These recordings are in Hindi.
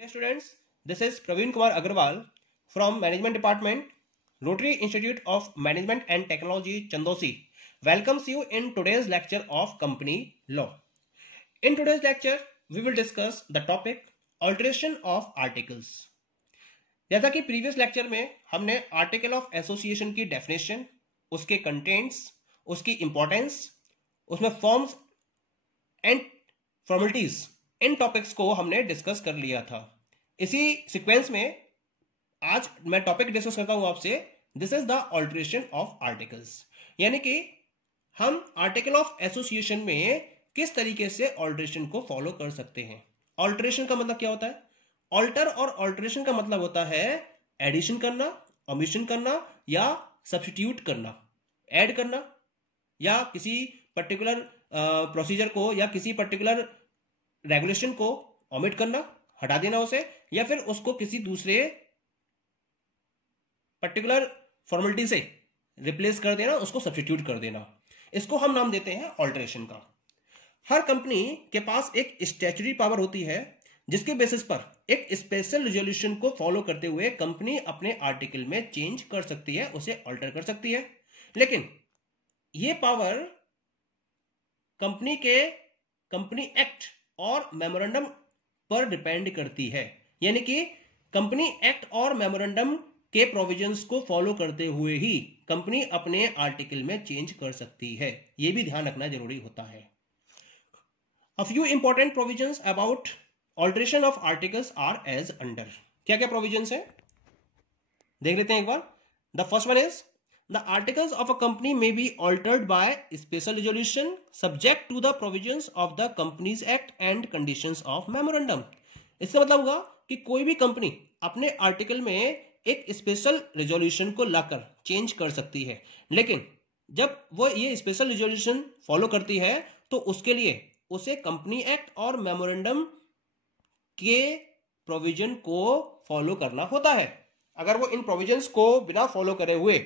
Dear students, this is Praveen Kumar Agarwal from Management Department, Rotary Institute of Management and Technology, Chandosi. Welcomes you in today's lecture of Company Law. In today's lecture, we will discuss the topic Alteration of Articles. जैसा कि प्रीवियस लेक्चर में हमने आर्टिकल ऑफ एसोसिएशन की डेफिनेशन, उसके कंटेंट्स, उसकी इंपॉर्टेंस, उसमें forms and formalities, in topics को हमने डिस्कस कर लिया था. इसी सीक्वेंस में आज मैं टॉपिक डिस्कस करता हूं आपसे. This is the alteration of articles, यानी कि हम आर्टिकल ऑफ एसोसिएशन में किस तरीके से ऑल्टरेशन को फॉलो कर सकते हैं. ऑल्टरेशन का मतलब क्या होता है? ऑल्टर और ऑल्टरेशन का मतलब होता है एडिशन करना, ओमिशन करना या सब्स्टिट्यूट करना, ऐड करना या किसी पर्टिकुलर प्रोसीजर को या किसी पर्टिकुलर रेगुलेशन को ओमिट करना, हटा देना उसे, या फिर उसको किसी दूसरे पर्टिकुलर फॉर्मेलिटी से रिप्लेस कर देना, उसको सब्स्टिट्यूट कर देना. इसको हम नाम देते हैं ऑल्टरेशन का. हर कंपनी के पास एक स्टैट्यूटरी पावर होती है जिसके बेसिस पर एक स्पेशल रेजोल्यूशन को फॉलो करते हुए कंपनी अपने आर्टिकल में चेंज कर सकती है, उसे ऑल्टर कर सकती है. लेकिन यह पावर कंपनी एक्ट और मेमोरेंडम पर डिपेंड करती है. यानी कि कंपनी एक्ट और मेमोरेंडम के प्रोविजंस को फॉलो करते हुए ही कंपनी अपने आर्टिकल में चेंज कर सकती है. यह भी ध्यान रखना जरूरी होता है. A few important provisions about alteration of articles are as under. क्या क्या provisions है देख लेते हैं एक बार. The first one is the articles of a company may be altered by special resolution subject to the provisions of the Companies Act and conditions of memorandum. इसका मतलब होगा कि कोई भी कंपनी अपने आर्टिकल में एक स्पेशल रेजोल्यूशन को लाकर चेंज कर सकती है, लेकिन जब वो ये स्पेशल रेजोल्यूशन फॉलो करती है तो उसके लिए उसे कंपनी एक्ट और मेमोरेंडम के प्रोविजन को फॉलो करना होता है. अगर वो इन प्रोविजंस को बिना फॉलो करे हुए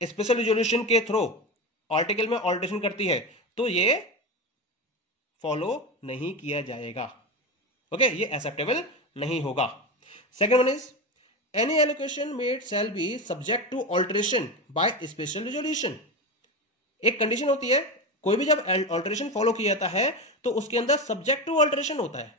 स्पेशल रेजोल्यूशन के थ्रू आर्टिकल में ऑल्टरेशन करती है तो ये फॉलो नहीं किया जाएगा. ओके, ये एक्सेप्टेबल नहीं होगा. Second one is any allocation made shall be subject to alteration by special resolution. एक कंडीशन होती है, कोई भी जब ऑल्टरेशन फॉलो किया जाता है तो उसके अंदर सब्जेक्ट टू ऑल्टरेशन होता है.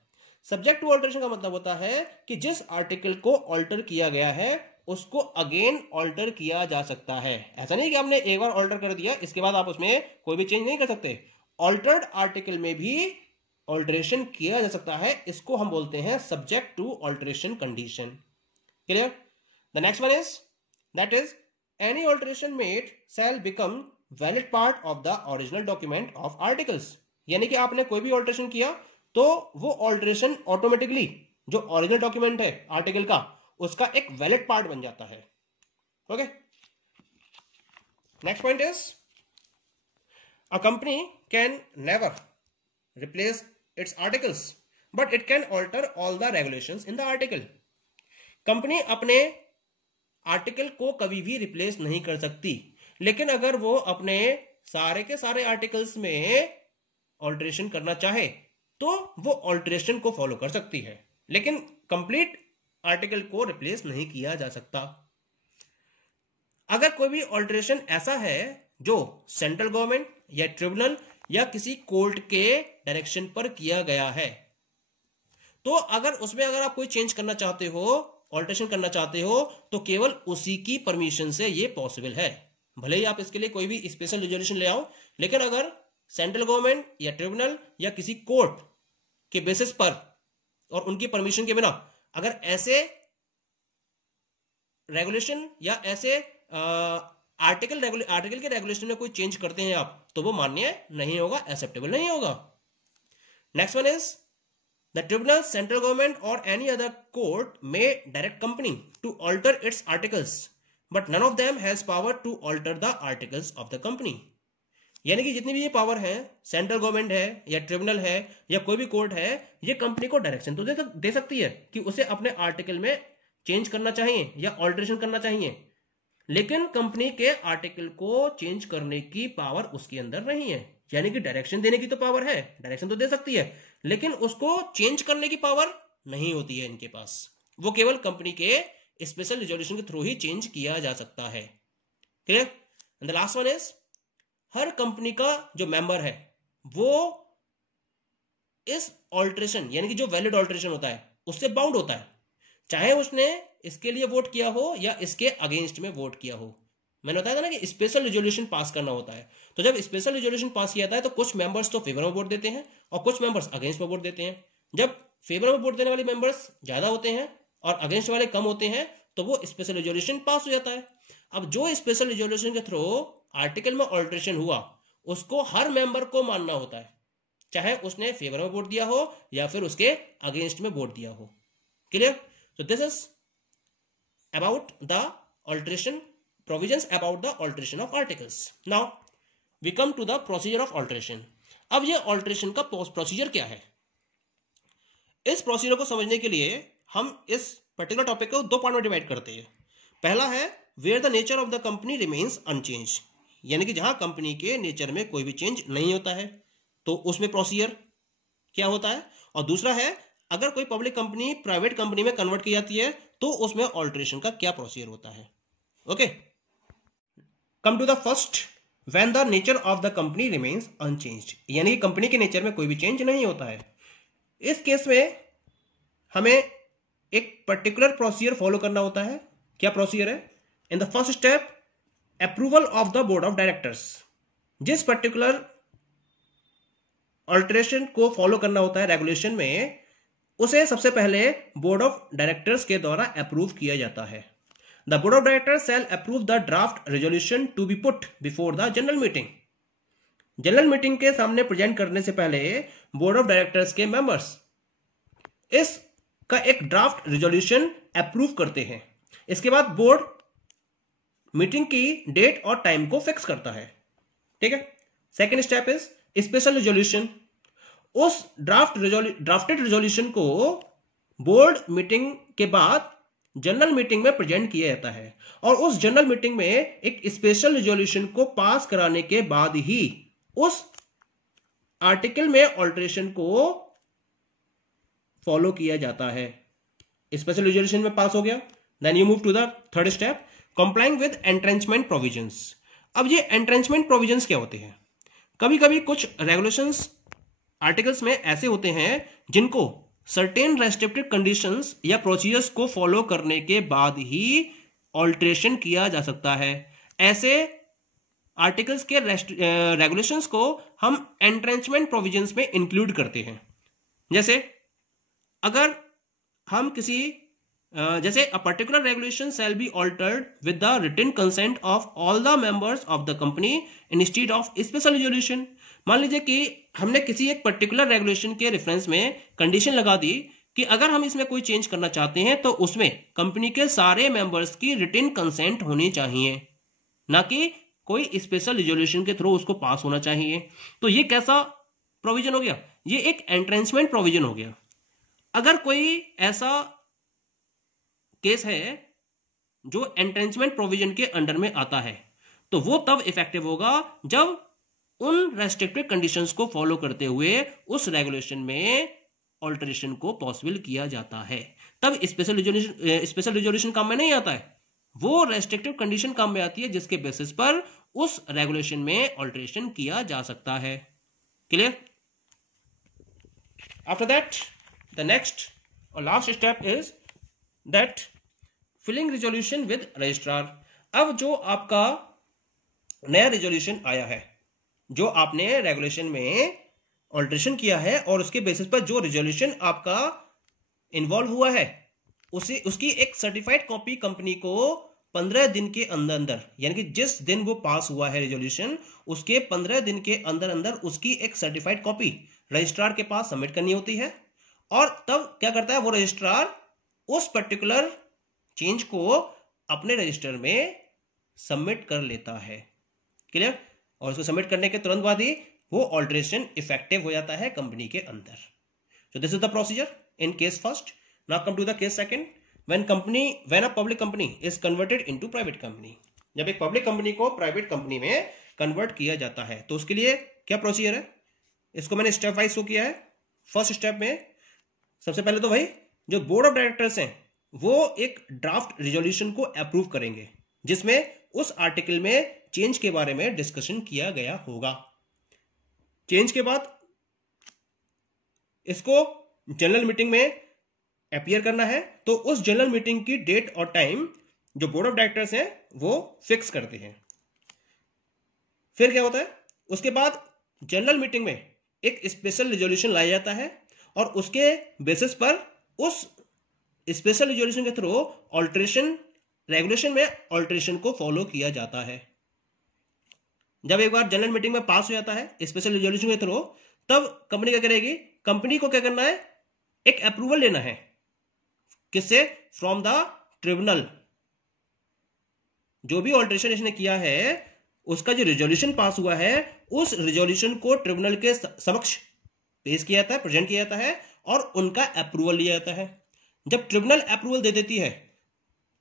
सब्जेक्ट टू ऑल्टरेशन का मतलब होता है कि जिस आर्टिकल को ऑल्टर किया गया है उसको अगेन ऑल्टर किया जा सकता है. ऐसा नहीं कि आपने एक बार ऑल्टर कर दिया इसके बाद आप उसमें कोई भी चेंज नहीं कर सकते. ऑल्टर्ड आर्टिकल में भी ऑल्टरेशन किया जा सकता है. इसको हम बोलते हैं subject to alteration condition. Clear? The next one is that is any alteration made shall become valid part of the original document of articles. यानी कि आपने कोई भी ऑल्टरेशन किया तो वो ऑल्टरेशन ऑटोमेटिकली जो ओरिजिनल डॉक्यूमेंट है आर्टिकल का उसका एक वैलिड पार्ट बन जाता है. Okay, next point is a company can never replace its articles but it can alter all the regulations in the article. Company अपने आर्टिकल को कभी भी रिप्लेस नहीं कर सकती, लेकिन अगर वो अपने सारे के सारे आर्टिकल्स में ऑल्टरेशन करना चाहे तो वो ऑल्टरेशन को फॉलो कर सकती है, लेकिन कंप्लीट आर्टिकल को रिप्लेस नहीं किया जा सकता. अगर कोई भी ऑल्टरेशन ऐसा है जो सेंट्रल गवर्नमेंट या ट्रिब्यूनल या किसी कोर्ट के डायरेक्शन पर किया गया है तो अगर आप कोई चेंज करना चाहते हो, ऑल्टरेशन करना चाहते हो, तो केवल उसी की परमिशन से ये पॉसिबल है. भले ही आप इसके लिए कोई भी स्पेशल रेजोल्यूशन ले आओ, लेकिन अगर सेंट्रल गवर्नमेंट या ट्रिब्यूनल या किसी कोर्ट के बेसिस पर और उनकी परमिशन के बिना अगर ऐसे रेगुलेशन या ऐसे आर्टिकल के रेगुलेशन में कोई चेंज करते हैं आप, तो वो मान्य नहीं होगा, एक्सेप्टेबल नहीं होगा. Next one is the tribunal, central government और any other court may direct company to alter its articles but none of them has power to alter the articles of the company. यानी कि जितनी भी ये पावर है, सेंट्रल गवर्नमेंट है या ट्रिब्यूनल है या कोई भी कोर्ट है, ये कंपनी को डायरेक्शन तो दे सकती है कि उसे अपने आर्टिकल में चेंज करना चाहिए या ऑल्टरेशन करना चाहिए, लेकिन कंपनी के आर्टिकल को चेंज करने की पावर उसके अंदर नहीं है. यानी कि डायरेक्शन देने की तो पावर है, डायरेक्शन तो दे सकती है, लेकिन उसको चेंज करने की पावर नहीं होती है इनके पास, वो केवल कंपनी के स्पेशल रिजोल्यूशन के थ्रू ही चेंज किया जा सकता है। Clear? And the last one is, her company का जो मेंबर है वो इस ऑल्ट्रेशन यानी कि जो वैलिड ऑल्ट्रेशन होता है उससे बाउंड होता है, चाहे उसने इसके लिए वोट किया हो या इसके अगेंस्ट में वोट किया हो। मैंने बताया था ना कि स्पेशल रिजोल्यूशन पास करना होता है, तो जब स्पेशल रिजोल्यूशन पास किया जाता है तो कुछ मेंबर्स तो फेवर में वोट देते हैं और कुछ मेंबर्स अगेंस्ट में वोट देते हैं। जब फेवर में वोट देने वाले मेंबर्स ज्यादा होते हैं और अगेंस्ट वाले कम होते हैं तो वो स्पेशल रिजोल्यूशन पास हो जाता है। अब जो स्पेशल रिजोल्यूशन के थ्रू आर्टिकल में ऑल्ट्रेशन हुआ उसको हर मेंबर को मानना होता है, चाहे उसने फेवर में वोट दिया हो या फिर उसके अगेंस्ट में वोट दिया हो। Clear? So this is about the alteration provisions about the alteration of articles. Now we come to the procedure of alteration. अब ये alteration का प्रोसीजर क्या है? इस प्रोसीजर को समझने के लिए हम इस पर्टिकुलर टॉपिक को दो पार्ट में डिवाइड करते हैं। पहला है where the nature of the company remains unchanged, यानी कि जहां कंपनी के नेचर में कोई भी चेंज नहीं होता है तो उसमें प्रोसीजर क्या होता है, और दूसरा है अगर कोई पब्लिक कंपनी प्राइवेट कंपनी में कन्वर्ट की जाती है तो उसमें ऑल्ट्रेशन का क्या प्रोसीजर होता है। Okay, come to the first, when the nature of the company remains unchanged, यानी कि कंपनी के नेचर में कोई भी चेंज नहीं होता है। इस केस में हमें एक पर्टिकुलर प्रोसीजर फॉलो करना होता है। क्या प्रोसीजर है? In the first step, approval of the board of directors. जिस पर्टिकुलर ऑल्ट्रेशन को फॉलो करना होता है रेगुलेशन में, उसे सबसे पहले बोर्ड ऑफ डायरेक्टर्स के द्वारा अप्रूव किया जाता है। The board of directors shall approve the draft resolution to be put before the general meeting. General meeting के सामने प्रेजेंट करने से पहले बोर्ड ऑफ डायरेक्टर्स के मेंबर्स इसका एक ड्राफ्ट रेजोल्यूशन अप्रूव करते हैं। इसके बाद बोर्ड मीटिंग की डेट और टाइम को फिक्स करता है। ठीक है। Second step is special resolution. उस ड्राफ्टेड रेजोल्यूशन को बोर्ड मीटिंग के बाद जनरल मीटिंग में प्रेजेंट किया जाता है और उस जनरल मीटिंग में एक स्पेशल रेजोल्यूशन को पास कराने के बाद ही उस आर्टिकल में ऑल्ट्रेशन को फॉलो किया जाता है। स्पेशल रेजोल्यूशन में पास हो गया, then you move to the third step, complying with entrenchment provisions. अब ये एंट्रेंचमेंट प्रोविजंस क्या होते हैं? कभी कभी कुछ रेगुलेशंस आर्टिकल्स में ऐसे होते हैं जिनको सर्टेन रेस्ट्रिक्टेड कंडीशंस या प्रोसीजर्स को फॉलो करने के बाद ही ऑल्ट्रेशन किया जा सकता है। ऐसे आर्टिकल्स के रेगुलेशंस को हम एंट्रेंचमेंट प्रोविजंस में इंक्लूड करते हैं। जैसे अगर हम किसी जैसे a particular regulation shall be altered with the written consent of all the members of the company instead of special resolution. मान लीजिए कि हमने किसी एक पर्टिकुलर रेगुलेशन के रेफरेंस में कंडीशन लगा दी कि अगर हम इसमें कोई चेंज करना चाहते हैं तो उसमें कंपनी के सारे मेंबर्स की रिटन कंसेंट होनी चाहिए, ना कि कोई स्पेशल रेजोल्यूशन के थ्रू उसको पास होना चाहिए। तो ये कैसा प्रोविजन हो गया? ये एक एंट्रेंचमेंट प्रोविजन हो गया। अगर कोई ऐसा केस है जो एंट्रेंचमेंट प्रोविजन के अंडर में आता है तो वो तब इफेक्टिव होगा जब उन रेस्ट्रिक्टेड कंडीशंस को फॉलो करते हुए उस रेगुलेशन में ऑल्टरेशन को पॉसिबल किया जाता है। तब स्पेशल रेजोल्यूशन काम में नहीं आता है, वो रेस्ट्रिक्टिव कंडीशन काम में आती है जिसके बेसिस पर उस रेगुलेशन में ऑल्टरेशन किया जा सकता है। Clear? After that the next और last step is that filing resolution with registrar. अब जो आपका नया रेजोल्यूशन आया है, जो आपने रेगुलेशन में ऑल्टरेशन किया है और उसके बेसिस पर जो रेजोल्यूशन आपका इन्वॉल्व हुआ है उसकी एक सर्टिफाइड कॉपी कंपनी को 15 दिन के अंदर अंदर, यानी कि जिस दिन वो पास हुआ है रेजोल्यूशन उसके 15 दिन के अंदर अंदर उसकी एक सर्टिफाइड कॉपी रजिस्ट्रार के पास सबमिट करनी होती है। और तब क्या करता है वो रजिस्ट्रार उस पर्टिकुलर चेंज को अपने रजिस्टर में सबमिट कर लेता है। क्लियर? और उसको सबमिट करने के तुरंत बाद ही वो ऑल्टरेशन इफेक्टिव हो जाता है कंपनी के अंदर। So this is the procedure in case first. Now come to the case second, when a public company is converted into private company. जब एक पब्लिक कंपनी को प्राइवेट कंपनी में कन्वर्ट किया जाता है तो उसके लिए क्या प्रोसीजर है? इसको मैंने स्टेप वाइज शो किया है। फर्स्ट स्टेप में सबसे पहले तो भाई जो बोर्ड ऑफ डायरेक्टर्स हैं वो एक ड्राफ्ट रिजोल्यूशन को अप्रूव करेंगे जिसमें उस आर्टिकल में चेंज के बारे में डिस्कशन किया गया होगा। चेंज के बाद इसको जनरल मीटिंग में अपीयर करना है, तो उस जनरल मीटिंग की डेट और टाइम जो बोर्ड ऑफ डायरेक्टर्स हैं वो फिक्स करते हैं। फिर क्या होता है, उसके बाद जनरल मीटिंग में एक स्पेशल रिजोल्यूशन लाया जाता है और उसके बेसिस पर उस स्पेशल रिजोल्यूशन के थ्रू ऑल्ट्रेशन रेगुलेशन में ऑल्ट्रेशन को फॉलो किया जाता है। जब एक बार जनरल मीटिंग में पास हो जाता है स्पेशल रिजोल्यूशन के थ्रू, तब कंपनी क्या करेगी, कंपनी को क्या करना है, एक अप्रूवल लेना है। किससे? From the tribunal. जो भी ऑल्ट्रेशन इसने किया है उसका जो रिजोल्यूशन पास हुआ है उस रिजोल्यूशन को ट्रिब्यूनल के समक्ष पेश किया जाता है, प्रेजेंट किया जाता है और उनका अप्रूवल लिया जाता है। जब ट्रिब्यूनल अप्रूवल दे देती है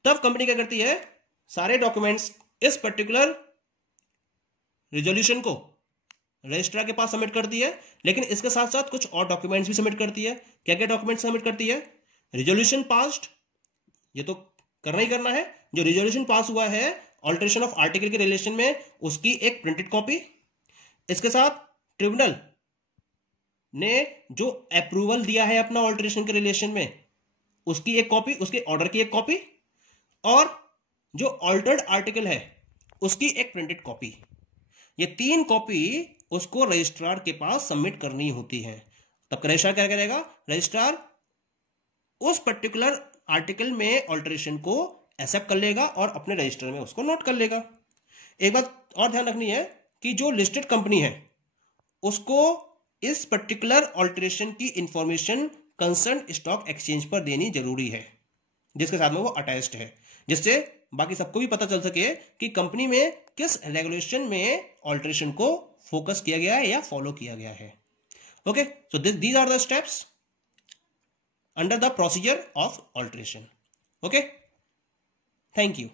तब कंपनी क्या करती है, सारे डॉक्यूमेंट्स इस पर्टिकुलर रिजोल्यूशन को रजिस्ट्रार के पास सबमिट करती है, लेकिन इसके साथ साथ कुछ और डॉक्यूमेंट्स भी सबमिट करती है। क्या क्या डॉक्यूमेंट्स सबमिट करती है? रिजोल्यूशन पास्ड, ये तो करना ही करना है। जो रिजोल्यूशन पास हुआ है ऑल्ट्रेशन ऑफ आर्टिकल के रिलेशन में, उसकी एक प्रिंटेड कॉपी। इसके साथ ट्रिब्यूनल ने जो अप्रूवल दिया है अपना ऑल्ट्रेशन के रिलेशन में, उसकी एक कॉपी, उसके ऑर्डर की एक कॉपी, और जो ऑल्टर्ड आर्टिकल है उसकी एक प्रिंटेड कॉपी। ये 3 कॉपी उसको रजिस्ट्रार के पास सबमिट करनी होती है। तब रजिस्ट्रार क्या करेगा, रजिस्ट्रार उस पर्टिकुलर आर्टिकल में ऑल्टरेशन को एक्सेप्ट कर लेगा और अपने रजिस्टर में उसको नोट कर लेगा। एक बात और ध्यान रखनी है कि जो लिस्टेड कंपनी है उसको इस पर्टिकुलर ऑल्टरेशन की इंफॉर्मेशन कंसर्न स्टॉक एक्सचेंज पर देनी जरूरी है, जिसके साथ में वो अटैच्ड है, जिससे बाकी सबको भी पता चल सके कि कंपनी में किस रेगुलेशन में ऑल्टरेशन को फोकस किया गया है या फॉलो किया गया है। Okay, so these are the steps under the procedure of alteration. Okay, thank you.